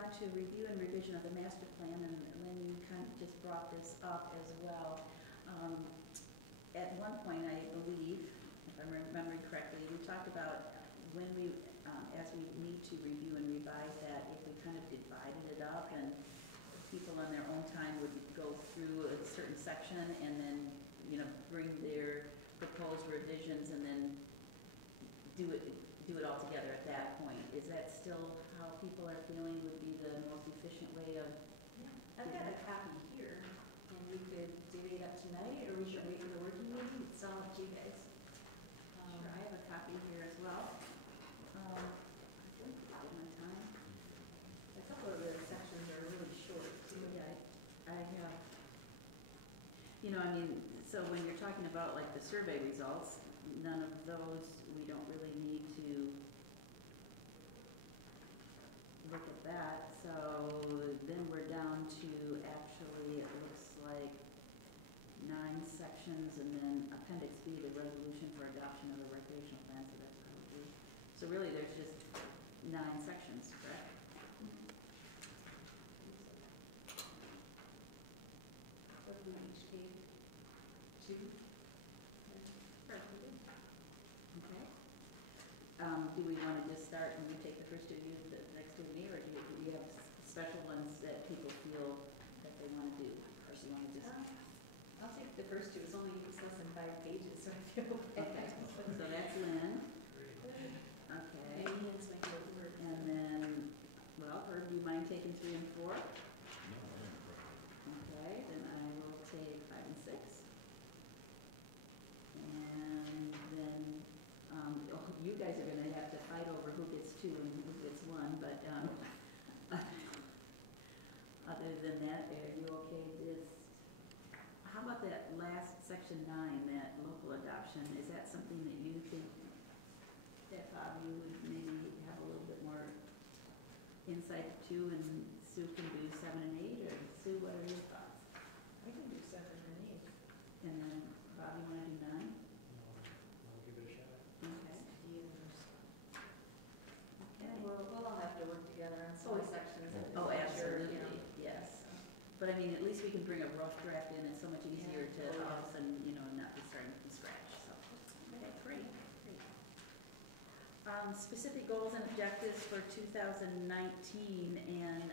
down to review and revision of the master plan, and Lynn, you kind of just brought this up as well. At one point, I believe, if I'm remembering correctly, we talked about when we, as we need to review and revise that, if we kind of divided it up and people on their own time would go through a certain section and then, bring their proposed revisions and then do it all together at that point. Is that still how people are feeling would be the most efficient way of? Yeah, I've got a copy here, and we could divvy it up tonight, or we should wait for the working meeting. It's all up to you guys. Sure, I have a copy here as well. I think I have my time. A couple of the sections are really short too. Yeah, I have. So when you're talking about like the survey results, none of those, we don't really need to look at that. So then we're down to actually, it looks like 9 sections, and then Appendix B, the resolution for adoption of the recreational plan. So that's probably, so really there's just 9 sections, correct? What do we each gave? 2? Okay. Do we want to just start and we take the first 2 of you, the next 2 of me, or do you have special ones that people feel that they want to do? Or do you want to just? I'll take the first 2. It's only less than 5 pages, so I feel okay. So that's Lynn. Okay. And Ian's my favorite word. And then, well, Herb, do you mind taking 3 and 4? No, Okay, then I will take 5 and 6. And then, you guys are going to have to fight over who gets 2 and who gets 1, but other than that, are you okay with, how about that last section 9, that local adoption? Is that something that you think that Bob, you would maybe have a little bit more insight to, and Sue can do 7 and 8, or Sue, what are your thoughts? I can do 7 and 8. And then Bob, you want to do 9? I'll give it a shot. Okay. And we'll all have to work together on some sections. and Oh, make sure, absolutely, yes. But I mean, at least we can bring a rough draft in. It's so much easier to all of a sudden, not be starting from scratch, so. Okay, great. Specific goals and objectives for 2019, and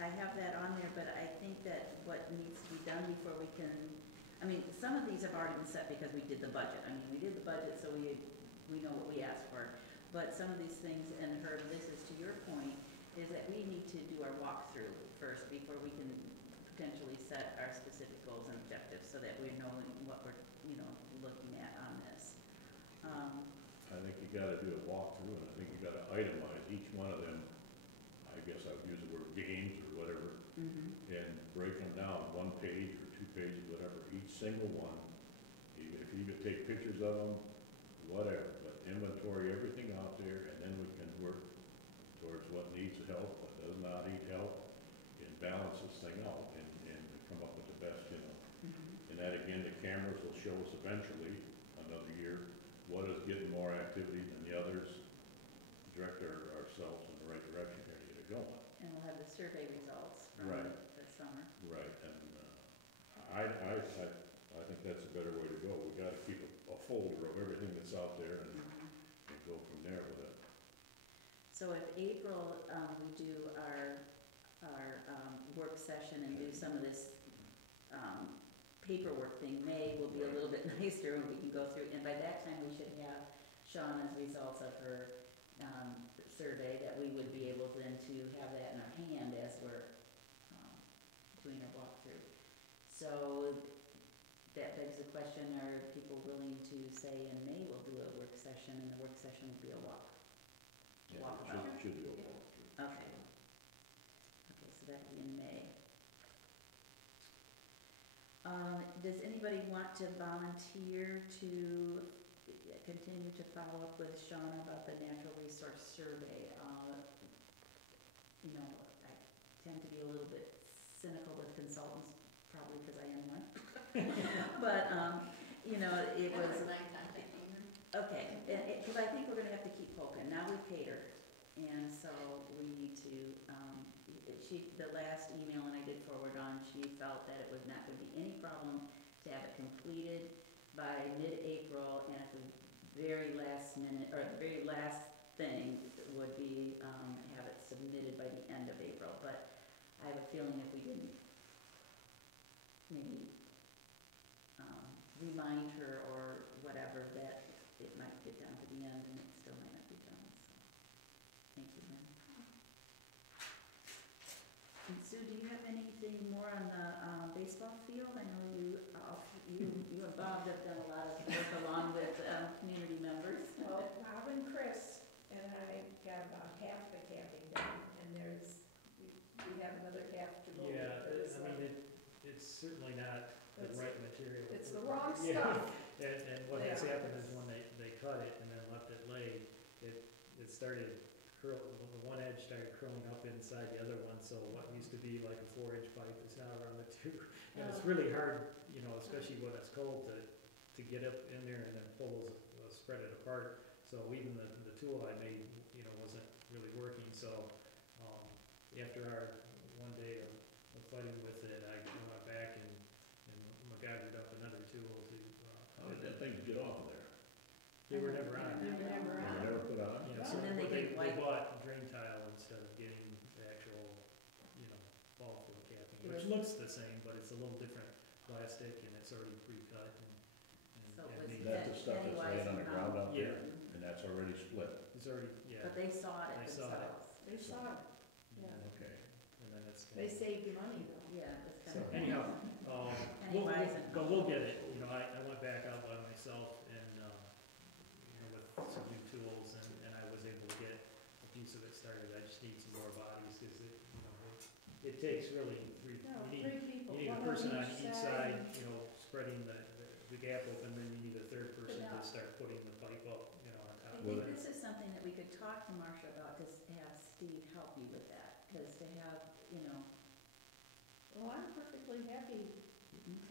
I have that on there, but I think that what needs to be done before we can, some of these have already been set because we did the budget. We did the budget, so we know what we asked for. But some of these things, and Herb, this is to your point, is that we need to do our walkthrough first before we can potentially set our specific goals and objectives, so that we're knowing what we're, looking at on this. I think you gotta do a walkthrough, and I think you gotta itemize each one of them. I guess I would use the word games or whatever, and break them down 1 page or 2 pages, whatever, each single one. Even if you could take pictures of them, whatever, but inventory everything out there, and then we can work towards what needs help, what does not need help, and balance this thing out and come up with the best, And that again, the cameras will show us eventually, another year, what is getting more activity than the others, direct ourselves in the right direction here to get it going. And we'll have the survey results from Right. the summer. Right, and I think that's a better way to go. We gotta keep a folder of everything that's out there and go from there with it. So if April, we do our work session and do some of this paperwork thing, May will be a little bit nicer and we can go through, and by that time we should have Shauna's results of her survey, that we would be able then to have that in our hand as we're doing our walkthrough. So that begs the question, are people willing to say in May we'll do a work session, and the work session will be a walk? Yeah, Walkabout. should be a walkthrough. Okay. Okay, so that would be in May. Does anybody want to volunteer to continue to follow up with Shauna about the natural resource survey? I tend to be a little bit cynical with consultants, probably because I am one. But, it was, okay, because I think we're going to have to keep poking. Now we've paid her, and so we need to the last email, and I did forward on, she felt that it was not gonna be any problem to have it completed by mid-April, and at the very last minute, or the very last thing would be, have it submitted by the end of April, but I have a feeling if we didn't maybe, remind her or whatever, that it might get down to the end and it still might not be done, so, thank you, Lynn. And Sue, do you have anything more on the, baseball field? I know you and Bob have done a lot of work along with, community members. Well, Bob and Chris and I got about half the capping done, and we have another half to go. Yeah, It's I mean, it's certainly not the It's- right material. It's the wrong Yeah. stuff. And what has Yeah. happened is when they cut it and then left it laid, it started the one edge started curling up inside the other one, so what used to be like a 4-inch pipe is now around the 2. And it's really hard, you know, especially when it's cold, to get up in there and then pull those, spread it apart. So even the tool I made, you know, wasn't really working, so, after our one day of fighting with it, I went back and MacGyvered up another tool to, How did that thing get off of there? they were never on. They were never They on. were never put on? Yeah, Well, so and then they they get white. bought drain tile instead of getting the actual, you know, ball field capping, which Yes. looks the same, but it's a little different plastic and it's already pre-cut and So it and was neat. That's the stuff that's laying on the ground out Yeah. there, and that's already split. It's already, yeah. But they saw it They saw it. themselves. They saw it, yeah. Okay. And then it's. They saved money though. Yeah, it's So kind of. anyhow, Pennywise and- but we'll get it, you know, I went back out by myself and, you know, with some new tools and I was able to get a piece of it started. I just need some more bodies, cause it, you know, it takes really No, you need 3 people, You need a one person on each each side, you know, spreading the gap open, then you need a third person to Yeah. start putting the pipe up, you know, on top I of think it. this is something that we could talk to Marcia about, to have Steve help you with that, because to have, you know. Well, I'm perfectly happy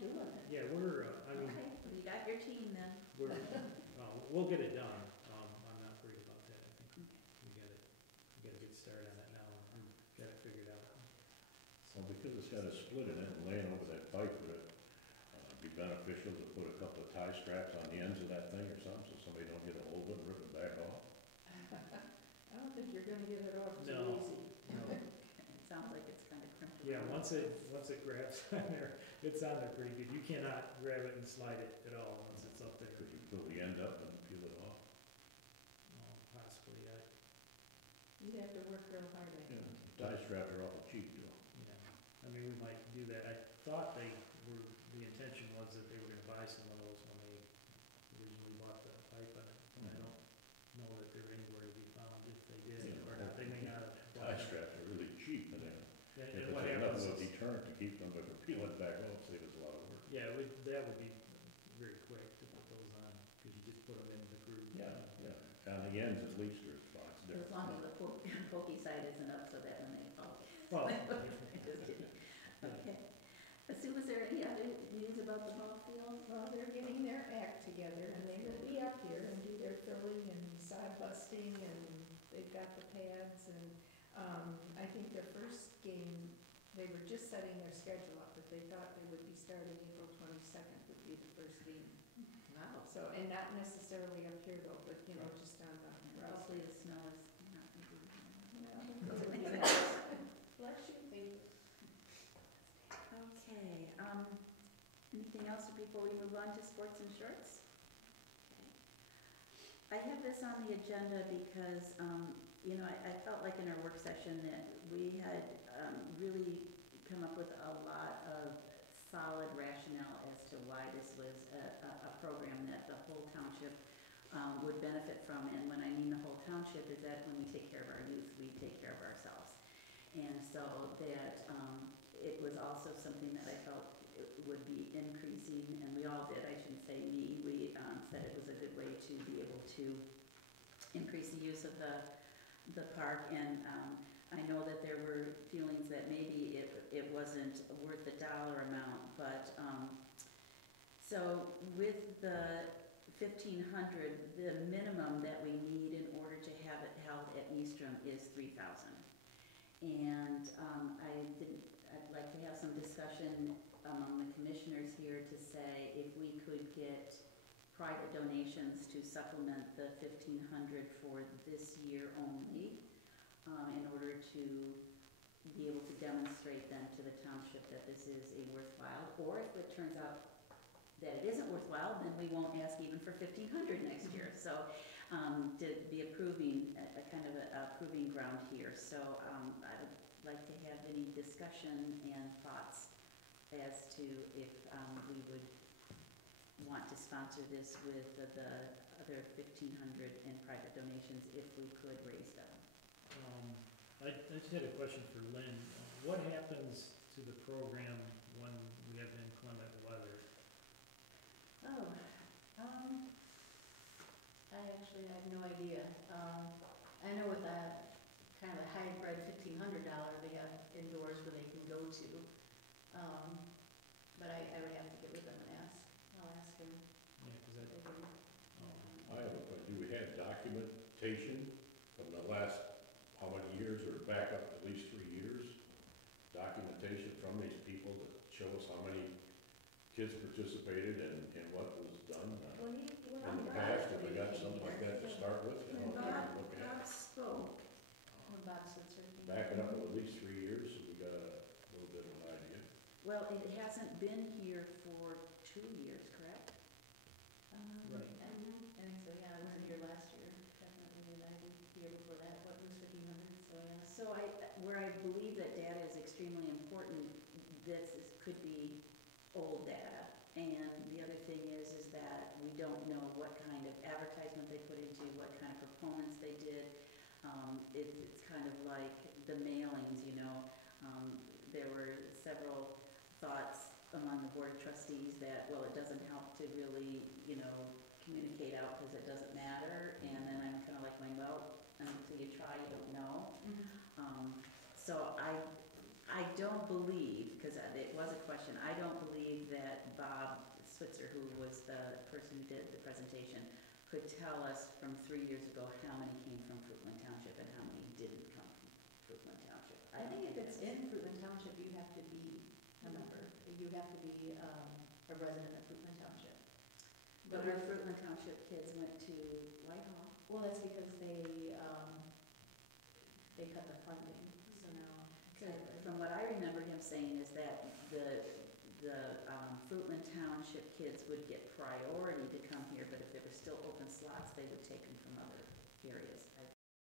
doing it. Yeah, we're, I mean, Okay, well, you got your team then. we'll get it done. I'm not worried about that. I think we got a good start on it now and got it figured out. Well, because it's got a split in it and laying over that pipe, would it be beneficial to put a couple of tie straps on the ends of that thing or something, so somebody don't get a hold of it and rip it back off? I don't think you're gonna get it off too No. easy. You know, It sounds like it's kind of crimped. yeah, around. once it grabs on there, it's on there pretty good. You cannot grab it and slide it at all once it's up there. Could you pull the end up and peel it off? Possibly, You'd have to work real hard at Yeah, it. tie straps are awful cheap too. yeah. I mean, we might do that. I thought the intention was that they were gonna buy some of those when they originally bought the pipe, but I don't know that they're anywhere to be found if they did Yeah. or not. They may not have. Tie straps are really cheap, and then And if what it's enough happens of a is, deterrent to keep them from peeling back off, save us a lot of work. yeah, that would be very quick to put those on, because you just put them in the groove. Yeah. On the ends, at least, there's spots there. As long as the pokey side isn't up so that when they fall. Well, Just kidding. Okay. Sue, was there any other news about the ball field? Well, they're getting their act together, and they will be up here and do their filling and sod busting, and they've got the pads, and, I think their first game, they were just setting their schedule up, but they thought they would be starting April 22nd would be the first game. Wow. So, and not necessarily up here though, but, you know, just on the route. Hopefully the snow is not going to be. Bless you, baby. Okay, anything else before we move on to sports and shorts? Okay. I have this on the agenda because, you know, I felt like in our work session that we had really come up with a lot of solid rationale as to why this was a program that the whole township would benefit from. And when I mean the whole township is that when we take care of our youth, we take care of ourselves. And so that it was also something that I felt it would be increasing, and we all did, I shouldn't say me, we said it was a good way to be able to increase the use of the park. And I know that there were feelings that maybe it wasn't worth the dollar amount, but so with the 1,500, the minimum that we need in order to have it held at Eastrum is 3,000. And I some discussion among the commissioners here to say if we could get private donations to supplement the 1,500 for this year only, in order to be able to demonstrate then to the township that this is a worthwhile, or if it turns out that it isn't worthwhile, then we won't ask even for 1,500 next year. So to be approving, a kind of a proving ground here. So I would like to have any discussion and thoughts as to if we would want to sponsor this with the other 1,500 in private donations if we could raise them. I just had a question for Lynn. What happens to the program when we have inclement weather? Oh, I actually have no idea. I know with that kind of a hybrid $1,500, they have indoors where they can go to. But I would have to get with them and ask. I'll ask him. Yeah, because if they can. I have a question. Do we have documentation from the last, how many years, or back up at least 3 years? Documentation from these people that show us how many kids participated and what was done When in the past, if we got something like that to start with, you know, When we can look Bob at. spoke, When Bob said certainly. Back it up at least 3 years, so we got a little bit of an idea. well, it hasn't been here for 2 years, correct? Right. I think so, yeah, I wasn't here last year, definitely, and I was here before that, what was 1,500, so yeah. So where I believe that data is extremely important, could be old data. And the other thing is that we don't know what kind of advertisement they put into, what kind of proponents they did. It's kind of like the mailings, you know. There were several thoughts among the board of trustees that, well, it doesn't help to really, you know, communicate out because it doesn't matter. And then I'm kind of like going, well, until you try, you don't know. So I don't believe, because it was a question, I don't believe that Bob Switzer, who was the person who did the presentation, could tell us from 3 years ago how many came from Fruitland Township and how many didn't come from Fruitland Township. I think if it's in Fruitland Township, you have to be a member, you have to be a resident of Fruitland Township. But our Fruitland Township kids went to Whitehall. Well, that's because they cut the funding, so now. From what I remember him saying is that the Fruitland Township kids would get priority to come here, but if there were still open slots, they would take them from other areas.